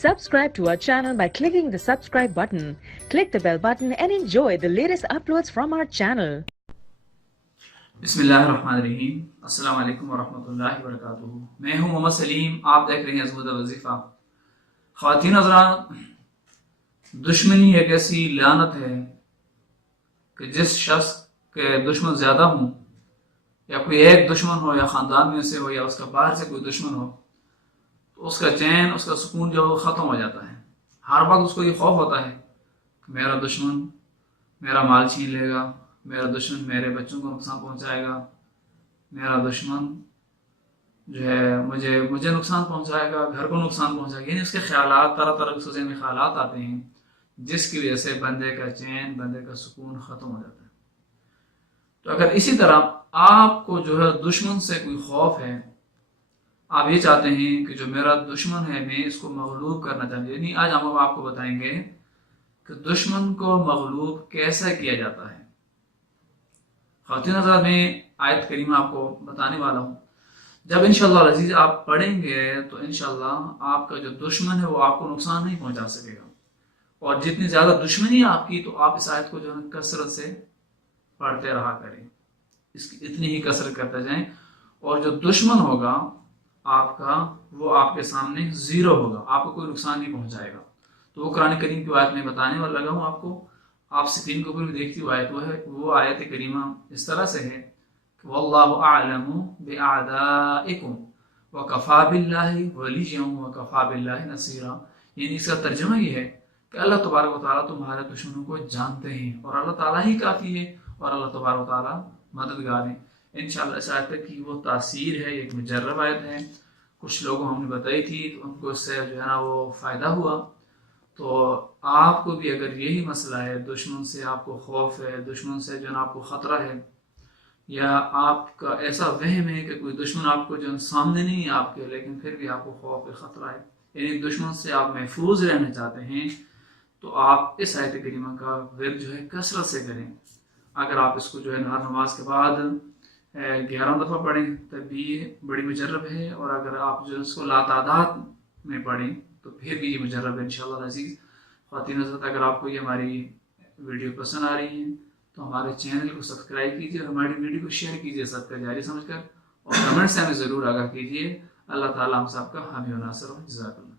Subscribe to our channel by clicking the subscribe button. Click the bell button and enjoy the latest uploads from our channel. बिस्मिल्लाहिर्रहमानिर्रहीम। अस्सलाम वालेकुम वरहमतुल्लाहि वबरकातुहू। मैं हूं मोहम्मद सलीम, आप देख रहे हैं अज़मुद वजीफ़ा। ख़वातीन हज़रात, दुश्मनी एक ऐसी लानत है कि जिस शख्स के दुश्मन ज़्यादा हों, या कोई एक दुश्मन हो, या ख़ानदान में से हो, या उसका बाहर से कोई दुश्मन हो, तो उसका चैन, उसका सुकून जो ख़त्म हो जाता है। हर वक्त उसको ये खौफ होता है कि मेरा दुश्मन मेरा माल छीन लेगा, मेरा दुश्मन मेरे बच्चों को नुकसान पहुंचाएगा, मेरा दुश्मन जो है मुझे नुकसान पहुंचाएगा, घर को नुकसान पहुंचाएगा। यानी उसके ख्यालात, तरह तरह के सोचने में ख्यालात आते हैं, जिसकी वजह से बंदे का चैन, बंदे का सुकून ख़त्म हो जाता है। तो अगर इसी तरह आपको जो है दुश्मन से कोई खौफ है, आप ये चाहते हैं कि जो मेरा दुश्मन है मैं इसको मगलूब करना चाहते हैं, यानी आज हम आपको बताएंगे कि दुश्मन को मगलूब कैसे किया जाता है। ख़वातीन हज़रात, मैं आयत करीमा आपको बताने वाला हूँ। जब इंशाअल्लाह अज़ीज़ आप पढ़ेंगे तो इंशाअल्लाह आपका जो दुश्मन है वो आपको नुकसान नहीं पहुंचा सकेगा। और जितनी ज़्यादा दुश्मनी आपकी, तो आप इस आयत को जो है कसरत से पढ़ते रहा करें, इसकी इतनी ही कसरत करते जाएं, और जो दुश्मन होगा आपका, वो आपके सामने ज़ीरो होगा, आपको कोई नुकसान नहीं पहुंचाएगा। तो वो कुरान करीम की आयत में बताने वाला लगा हूँ आपको। आप स्क्रीन के ऊपर भी देखती हुई आयत वो आयत करीमा इस तरह से है कि वल्लाहु अअलमु बिअअदाइकुम व कफ़ा बिल्लाहि वलिय्यन व कफ़ा बिल्लाहि नसीरा। यानी इसका तर्जुमा ये है कि अल्लाह तबारक व तआला तुम्हारे दुश्मनों को जानते हैं, और अल्लाह ताला ही काफ़ी है, और अल्लाह तबारक व तआला मददगार है। इंशाअल्लाह इस आयत की वो तासीर है, एक मुजर्रब आयत है, कुछ लोगों हमने बताई थी, तो उनको इससे जो है ना वो फ़ायदा हुआ। तो आपको भी अगर यही मसला है, दुश्मन से आपको खौफ है, दुश्मन से जो है आपको ख़तरा है, या आपका ऐसा वहम है कि कोई दुश्मन आपको जो सामने नहीं है आपके, लेकिन फिर भी आपको खौफ है, ख़तरा है, यानी दुश्मन से आप महफूज रहना चाहते हैं, तो आप इस आयत करीमा का विर्द जो है कसरत से करें। अगर आप इसको जो है हर नमाज के बाद 11 दफ़ा पढ़ें तब भी ये बड़ी मुजर्रब है, और अगर आप जो इसको लातादाद में पढ़ें तो फिर भी ये मुजर्रब है इंशाअल्लाह अज़ीज़। ख़वातीन हज़रात, अगर आपको ये हमारी वीडियो पसंद आ रही है तो हमारे चैनल को सब्सक्राइब कीजिए, और हमारी वीडियो को शेयर कीजिए सदका जारी समझकर, और कमेंट्स हमें ज़रूर आगाह कीजिए। अल्लाह ताला हम सबका हामी व नासिर हो। जज़ाकल्लाह।